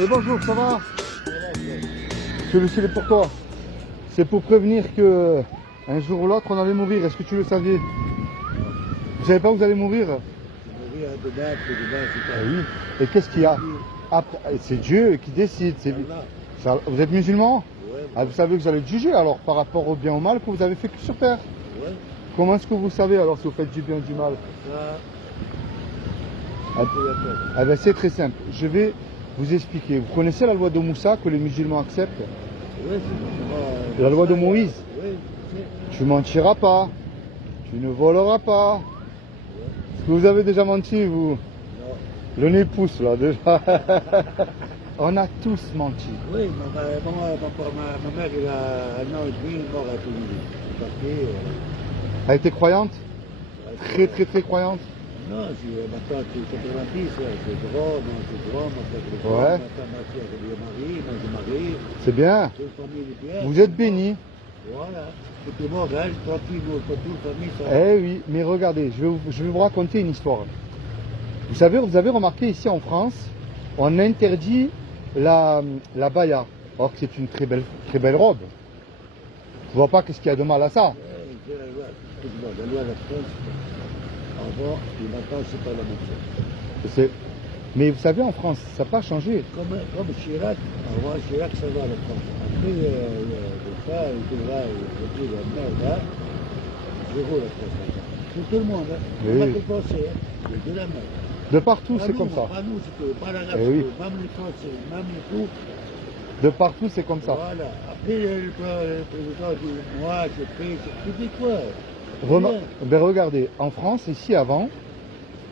Et bonjour, ça va? Celui-ci est pour toi. C'est pour prévenir que un jour ou l'autre on allait mourir. Est-ce que tu le savais? Vous savez pas où vous allez mourir? Mourir demain, c'est Ah pas. oui. Et qu'est-ce qu'il y a? C'est Dieu qui décide. Vous êtes musulman? Ouais, Ah, vous savez que vous allez être jugé alors par rapport au bien ou au mal que vous avez fait sur terre. ouais. Comment est-ce que vous savez alors si vous faites du bien ou du mal? Ça, Ah, ah ben, c'est très simple. Je vais vous expliquer. Vous connaissez la loi de Moussa que les musulmans acceptent? ouais, c'est La loi de Moïse. Oui, Tu mentiras pas. Tu ne voleras pas. Est-ce que vous avez déjà menti, vous? non. Le nez pousse là déjà. On a tous menti. Oui, ma mère, il a un an et demi, mort à Tunisie. C'est parti. Elle était croyante? Très croyante? Non, ma tante, c'est 90, c'est grand, moi c'est grand, ma tante est grande, Ouais. ma soeur, elle est mariée, moi je marie. C'est bien. Toute famille est bien. Vous êtes bénis. Voilà. Tout le monde, hein, tranquille, toute famille, ça. Eh oui, mais regardez, je vais vous raconter une histoire. Vous savez, vous avez remarqué ici en France, on interdit la baya, or que c'est une très belle robe. Je vois pas qu'est-ce qu'il y a de mal à ça. C'est la loi. Excuse-moi, la loi de la France, avant et maintenant, c'est pas la même chose. Mais vous savez, en France, ça n'a pas changé. Comme Chirac, avant Chirac, ça va la France. Après, le cas, il devra, il la merde, là, zéro la France. Pour tout le monde, hein. Oui. Pas que le Français, hein. C'est de la merde. De partout, Pas c'est nous, comme ça. Pas nous, c'est que, pas l'arabe, Eh oui. c'est que, même les Français, même les fous. De partout, c'est comme ça. Voilà. Après, le président dit, moi, je fais, tu dis quoi? Ben regardez, en France, ici avant,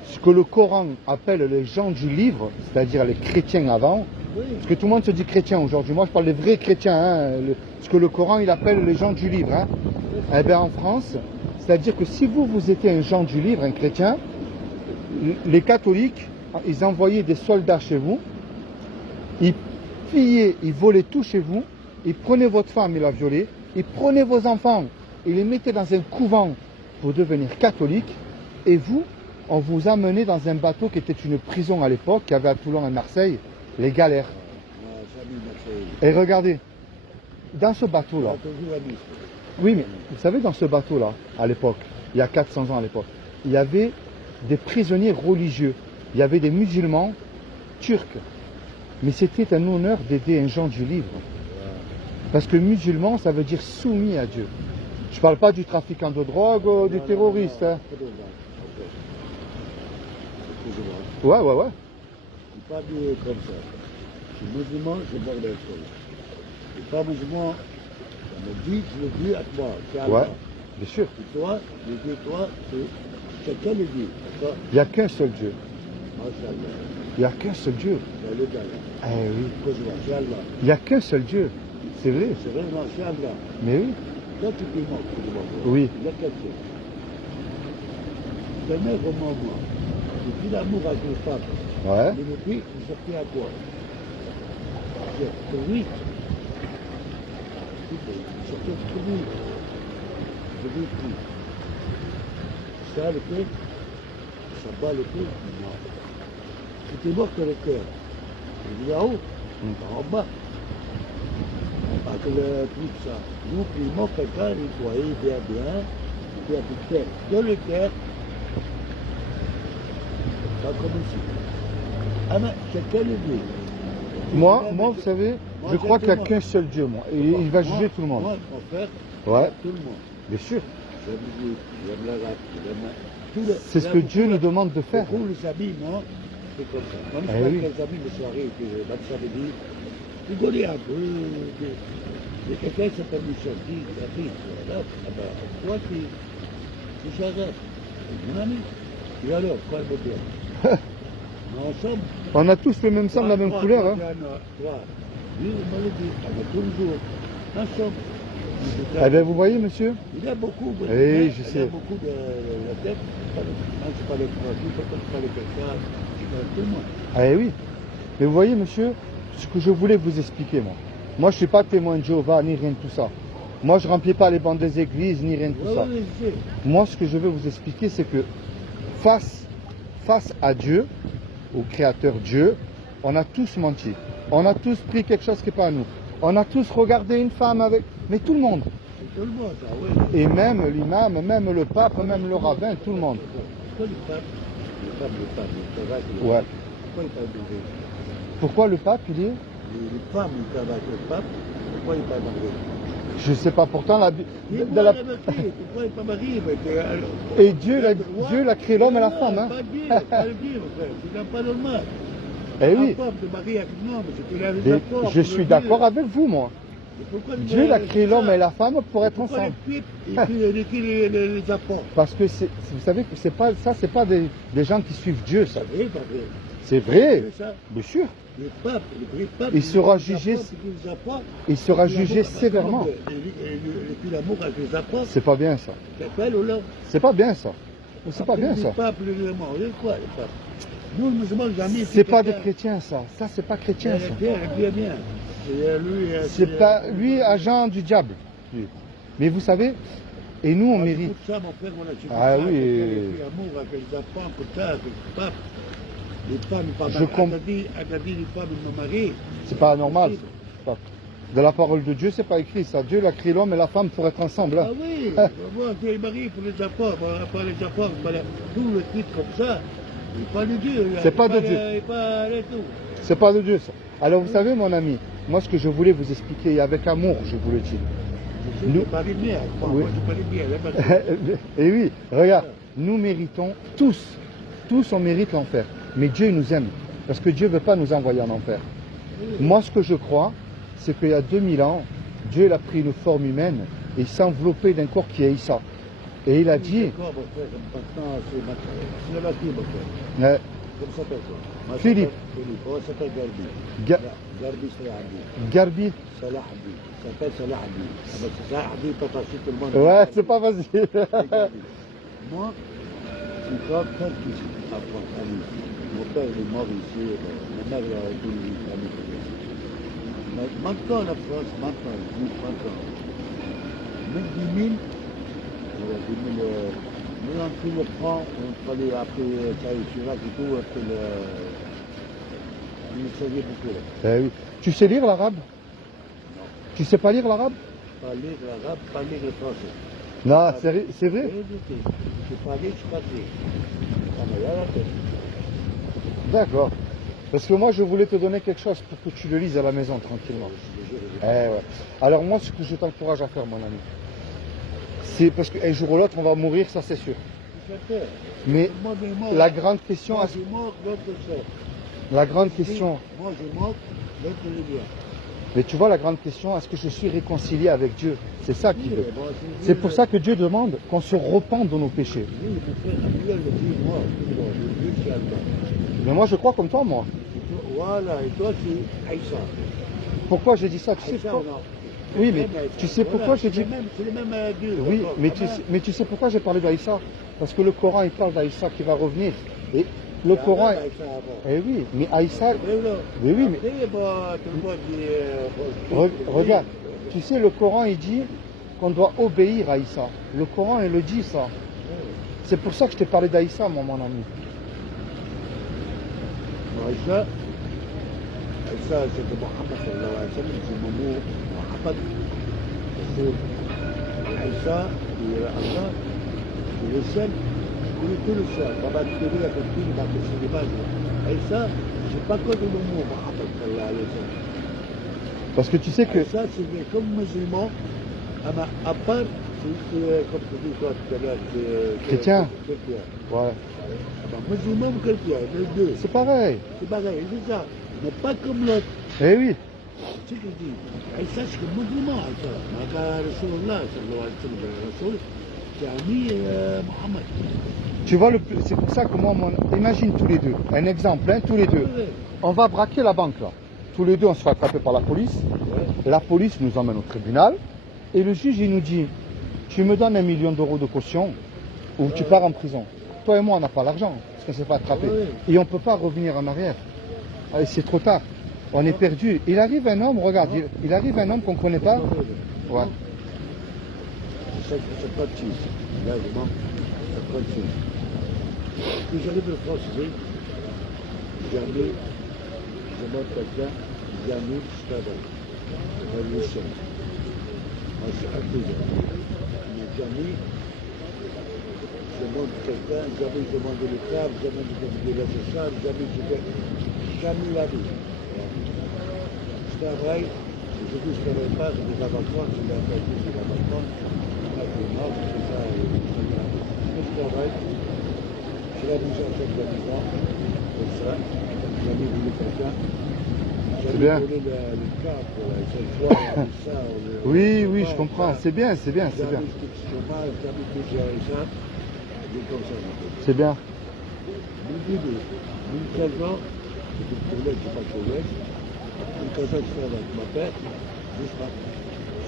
ce que le Coran appelle les gens du livre, c'est-à-dire les chrétiens avant, Oui. parce que tout le monde se dit chrétien aujourd'hui, moi je parle des vrais chrétiens, hein, ce que le Coran il appelle les gens du livre. Hein. Eh bien en France, c'est-à-dire que si vous étiez un gens du livre, un chrétien, les catholiques, ils envoyaient des soldats chez vous, ils pillaient, ils volaient tout chez vous, ils prenaient votre femme, ils la violaient, ils prenaient vos enfants, ils les mettaient dans un couvent pour devenir catholiques, et vous, on vous amenait dans un bateau qui était une prison à l'époque, qui avait à Toulon et Marseille, les galères. Et regardez, dans ce bateau-là, oui mais vous savez dans ce bateau-là, à l'époque, il y a 400 ans à l'époque, il y avait des prisonniers religieux, il y avait des musulmans turcs, mais c'était un honneur d'aider un gens du livre. Parce que musulman, ça veut dire soumis à Dieu. Je ne parle pas du trafiquant de drogue ou du terroriste. Hein. Ouais. Je ne suis pas habillé comme ça. Je suis musulman, je parle des choses. Je ne suis pas musulman, on me dit, je le dis à toi, c'est Allah. Ouais, bien sûr. Et toi, je dis toi, c'est quelqu'un le dit. D'accord? Il n'y a qu'un seul Dieu. Machallah. Il n'y a qu'un seul Dieu. C'est le gars là. Eh oui. C'est Allah. Il n'y a qu'un seul Dieu. C'est vrai. C'est vraiment c'est Allah. Mais oui. Toi, tu peux mentir. Oui. Il y a quelqu'un. Ta mère au moment. Et puis l'amour avec les femmes. Ouais. Et depuis, vous sortez à quoi? C'est oui. Vous sortez pour lui. Je dis oui. Ça, le cœur, ça bat le cœur. Non. C'était mort que le cœur. Il dit là-haut, en bas. Avec le truc ça. Nous, puis il manque quelqu'un, il voyait bien, il fait un peu de terre. Dans le cœur, pas comme ici. Ah mais quelqu'un le dit. Moi, vous savez, je crois qu'il n'y a qu'un seul Dieu, moi. Et il va juger tout le monde. Moi, mon frère, Ouais. tout le monde. Bien sûr. J'aime l'Église, j'aime l'arabe, j'aime... C'est ce que Dieu nous demande de faire. Pour les amis, moi, c'est comme ça. Même si Eh oui. les amis le soirée, que même samedi, rigoler un peu. Il y a quelqu'un qui s'appelle Michel, qui habite là. Ah ben, toi, tu j'arrête. Mon ami. Et alors, quoi le bien? Mais ensemble. On a tous le même sang, la même couleur. Hein. Toi, lui, on me le dit, on va tous les jours. Ensemble. Eh bien, vous voyez, monsieur, Il y a beaucoup de... Oui, je Il y sais. a beaucoup de la tête. Je parle de produit, je parle de quelqu'un, je parle de tout le monde. eh oui. Mais vous voyez, monsieur, ce que je voulais vous expliquer, moi. Moi, je ne suis pas témoin de Jéhovah, ni rien de tout ça. Moi, je ne remplis pas les bancs des églises, ni rien de tout ça. Oui, je sais. Moi, ce que je veux vous expliquer, c'est que face à Dieu, au Créateur Dieu, on a tous menti. On a tous pris quelque chose qui n'est pas à nous. On a tous regardé une femme avec... Mais tout le monde. C'est tout le monde, ça, oui. Et même l'imam, même le pape, même le rabbin, tout le monde. Pourquoi le pape, il travaille avec le Ouais. pape. Pourquoi il n'est pas marié? Pourquoi le pape, il est... Les femmes, ils travaillent avec le pape. Pourquoi il n'est pas marié? Je sais pas, pourtant la... Pourquoi il n'est pas marié? Et Dieu l'a créé l'homme et la femme. Hein. Pas dire, pas le dire, frère. C'est pas normal. Eh oui. Un femme de marier avec un homme, c'est qu'il a des Et accords. je suis d'accord avec vous, moi. Dieu l'a créé l'homme et la femme pour être Pourquoi ensemble. les pipes et les apports? Parce que vous savez que c'est pas ça, c'est pas des gens qui suivent Dieu, ça. C'est vrai, pas vrai. C'est vrai, C'est ça. bien sûr. Le pape, le vrai pape, Il sera jugé, il sera jugé sévèrement. Et puis l'amour avec les apports, C'est pas bien ça. c'est pas le là. C'est pas bien ça. C'est pas bien ça. Le pape, le mort, c'est quoi le pape? Nous, les musulmans, jamais. C'est pas des chrétiens ça. Ça c'est pas chrétien ça. Bien. C'est pas lui agent du diable. lui. Mais vous savez, et nous on mérite. Ça, mon frère, on a Ah oui. L'amour avec les apports, comme ça, avec le pape. Les femmes, elle a dit les femmes, ils m'ont marié. C'est pas normal. Ça. De la parole de Dieu, c'est pas écrit ça. Dieu l'a créé l'homme et la femme pour être ensemble. Hein. Ah oui, moi, Dieu est marié pour les apports, pas les apports, tout le titre comme ça. Il pas de Dieu. C'est pas de Dieu. C'est pas de Dieu ça. Alors vous savez mon ami, moi ce que je voulais vous expliquer, et avec amour je vous le dis. Nous parlez bien, moi je parle bien. Et oui, regarde, nous méritons tous on mérite l'enfer. Mais Dieu nous aime, parce que Dieu ne veut pas nous envoyer en enfer. Moi ce que je crois, c'est qu'il y a 2000 ans, Dieu il a pris une forme humaine et il s'est enveloppé d'un corps qui est Issa. Et il a dit... Philippe. On s'appelle Garbi. Garbi. Salah Abdi. Ça s'appelle Salah Abdi. Salah Abdi, pas facile tout le monde. Ouais, c'est pas facile. Moi, c'est une grande fête qui apprend à lui. Mon père est mort ici, ma mère a été mais maintenant la France, maintenant, même 10 000, nous on pris le franc, on fallait après Saïd Chirac et tout, après le... On essayait beaucoup là. Eh oui. Tu sais lire l'arabe? Non. Tu sais pas lire l'arabe? Pas lire l'arabe, pas lire le français. Non, c'est vrai? Je parlais, je parlais. Ça m'a l'air la tête. D'accord. Parce que moi je voulais te donner quelque chose pour que tu le lises à la maison tranquillement. Ouais. Alors moi ce que je t'encourage à faire mon ami, c'est parce qu'un jour ou l'autre on va mourir, ça c'est sûr. Mais la grande question... Moi je mort, l'autre sort. La grande question... Moi je mort, l'autre est bien. Mais tu vois la grande question, est-ce que je suis réconcilié avec Dieu? C'est ça qu'il veut. C'est pour ça que Dieu demande qu'on se repente de nos péchés. Mais moi je crois comme toi moi. Voilà, et toi c'est Aïssa. Pourquoi j'ai dit ça? Tu sais pourquoi? Oui, mais tu sais pourquoi j'ai dit... C'est le même Dieu. Oui, mais tu sais pourquoi j'ai parlé d'Aïssa? Parce que le Coran il parle d'Aïssa qui va revenir. Et le Coran... Eh oui, mais Aïssa... Mais oui, mais... Regarde, tu sais le Coran il dit qu'on doit obéir à Aïssa. Le Coran il le dit ça. C'est pour ça que je t'ai parlé d'Aïssa mon ami. Aïssa, c'est que Mohammed sallallahu alayhi wa sallam, c'est Momo Mohammed. Aïssa, Allah, c'est le seul, il est tout le seul. Baba Tiri a compris, il va te faire des bases. Aïssa, c'est pas que le Momo Mohammed sallallahu alayhi wa sallam. Parce que tu sais que... Aïssa, c'est comme musulman, à part, c'est comme tu dis toi tout à l'heure, c'est chrétien. Ouais. Musulman ou chrétien, les deux. C'est pareil. C'est pareil, c'est ça. Mais pas comme l'autre. Eh oui. C'est ce que je dis. Aïssa, c'est comme musulman, Aïssa. Mais Rasulullah, sallallahu alayhi wa sallam, c'est ami Mohammed. Tu vois, c'est pour ça que moi, imagine tous les deux. Un exemple, hein, tous les deux. Oui. On va braquer la banque là. Tous les deux, on se fait attraper par la police. Ouais. La police nous emmène au tribunal. Et le juge, il nous dit, tu me donnes 1 million d'euros de caution ou tu pars en prison. Toi et moi, on n'a pas l'argent parce qu'on ne s'est pas attrapé. Et on ne peut pas revenir en arrière. C'est trop tard. On est perdu. Il arrive un homme, regarde, il arrive un homme qu'on ne connaît pas. Ouais. C'est pas de chise. Là, je manque. C'est pas de chise. Puis j'arrive en France, regardez, je monte quelqu'un. Jamil Stadel, révolution. Moi, je suis artisan. Mais Jamil, je demande quelqu'un, jamais je demande le câble, jamais je demande la sociale, jamais la vie. Je travaille, aujourd'hui je ne travaille pas, j'ai des vacances, j'ai la famille, j'ai la vacance, j'ai des morts, c'est ça, je travaille, je la mise en tête de la maison, comme ça, jamais voulu quelqu'un. C'est bien. Le cap, cette fois, ça, Oui, oui, je comprends. C'est bien, c'est bien, c'est bien. C'est bien.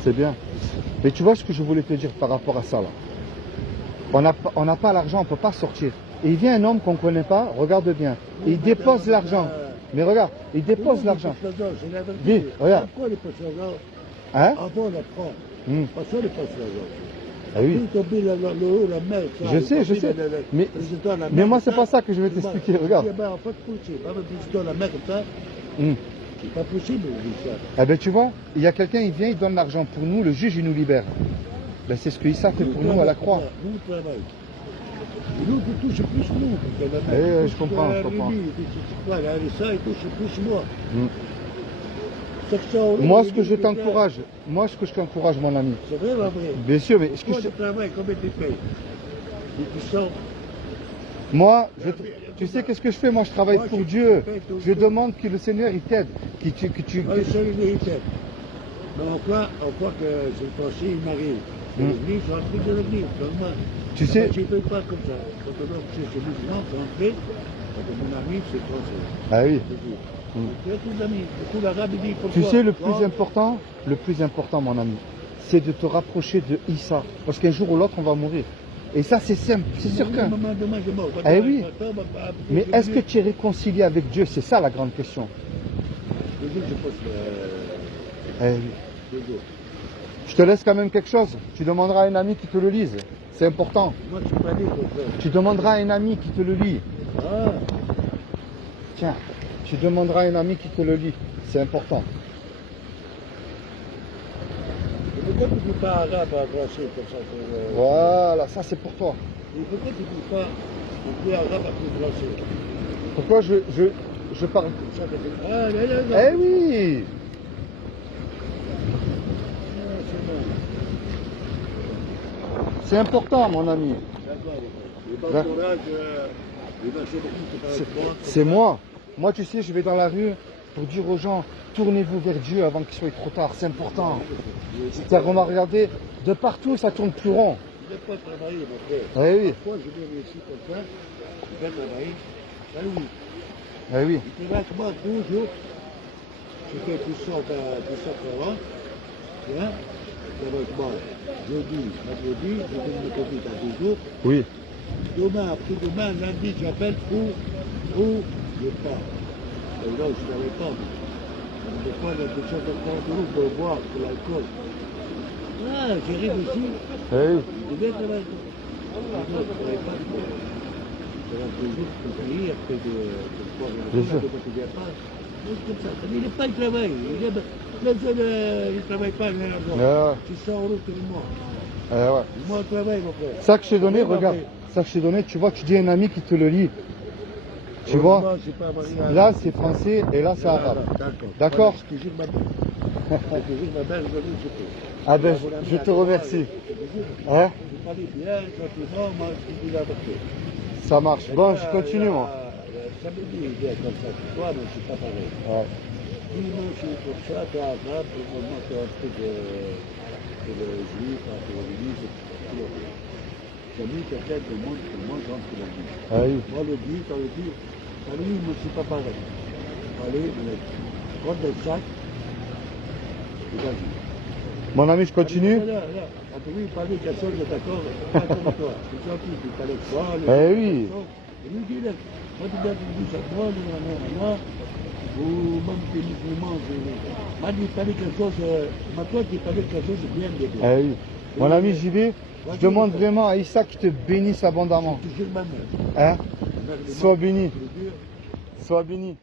C'est bien. Mais tu vois ce que je voulais te dire par rapport à ça là. On n'a pas l'argent, on ne peut pas sortir. Et il vient un homme qu'on ne connaît pas, regarde bien. Et il dépose l'argent. Mais regarde, il dépose l'argent. Dis, regarde. Hein? Avant la prendre. Parce que les passe l'argent. Ah oui. Je sais. Mais moi, c'est pas ça que je vais t'expliquer. Regarde. C'est pas possible, ça. Eh ben, tu vois, il y a quelqu'un, il vient, il donne l'argent pour nous, le juge, il nous libère. Ben, c'est ce que Issa fait pour nous à la croix. Nous, on travaille. Nous, tu touches plus nous. Je comprends. Ça, il touche plus moi. Moi, ce que je t'encourage, mon ami. C'est vrai, ma vraie. Bien sûr, mais Moi, je travaille, combien tu payes? Moi, tu sais qu'est-ce que je fais? Moi, je travaille pour Dieu. Je demande que le Seigneur, il t'aide. Le Seigneur, il t'aide. Mais on croit que c'est passé, il m'arrive. L'église, c'est un truc de l'église, seulement. Tu sais. Je ne paye pas comme ça. Quand on a c'est musulman, c'est en fait. Quand mon ami, c'est français. Ah oui. Tu sais, le plus important, mon ami, c'est de te rapprocher de Issa. Parce qu'un jour ou l'autre, on va mourir. Et ça, c'est simple, c'est sûr qu'un. Eh oui. Mais est-ce que tu es réconcilié avec Dieu? C'est ça la grande question. Eh oui. Je te laisse quand même quelque chose. Tu demanderas à un ami qui te le lise. C'est important. Moi, je suis pas libre. Tu demanderas à un ami qui te le lit. Ah. Tiens, tu demanderas à un ami qui te le lit. C'est important. Pourquoi tu ne dis pas arabe à français comme ça? Voilà, ça c'est pour toi. Et pourquoi tu ne dis pas arabe à français? Pourquoi je parle comme ça? Ah, là. Eh oui. C'est important, mon ami. C'est moi. Moi, tu sais, je vais dans la rue pour dire aux gens, tournez-vous vers Dieu avant qu'il soit trop tard. C'est important. C'est-à-dire, on va regarder, de partout, ça tourne plus rond. Je ne vais pas travailler, mon frère. Eh oui. Pourquoi je viens ici comme ça? Je vais travailler. Ah oui. Eh oui. Il travaille avec moi toujours. Je fais tout ça avant. Hein? Avec moi, jeudi, vendredi, je donne le Covid à 2 jours. Oui. Demain, après-demain, lundi, j'appelle pour je pars. Et là, je ne savais pas. Je ne pas la 250 € pour boire, pour l'alcool. Ah, j'arrive ici. Eh oui. Je vais travailler. Je ne travaille pas. Ça va toujours pour payer après de boire. Bien sûr. Je ne viens pas. Comme ça. Il n'est pas, il travaille. Il ne travaille pas, il n'a Ouais. 600 € tous les mois. Ouais. Moi, je travaille, mon frère. Ça que je t'ai donné, regarde. Ça que je t'ai donné, tu vois, tu dis à un ami qui te le lit. Tu vois, là c'est français et là c'est arabe. D'accord. Ah ben, je te remercie. Hein? Ça marche. Bon, je continue moi. Samedi, il vient comme ça pour toi, mais c'est pas pareil. Ouais. Dimanche, c'est comme ça, tu as arabe, pour le moment, tu as un truc pour le juif, pour l'église, pour le Samedi, quelqu'un tout le monde rentre pour l'église. Ah oui. Moi, le dit, quand le dit, samedi, moi, c'est pas pareil. Allez, prends le sac, et vas-y. Mon ami, je continue. Là. On peut lui parler quelque chose de d'accord, pas comme toi. C'est gentil, tu parlais de toi. Eh oui. Et lui dit, là, moi, tu dois te dire ça, moi, ou même tes musulmans, moi, tu parlais quelque chose, moi, toi, tu parlais quelque chose de bien de bien. Eh oui. Mon ami, j'y vais. Je demande vraiment à Issa qui te bénisse abondamment. Toujours ma mère. Hein? Sois béni. Sois béni.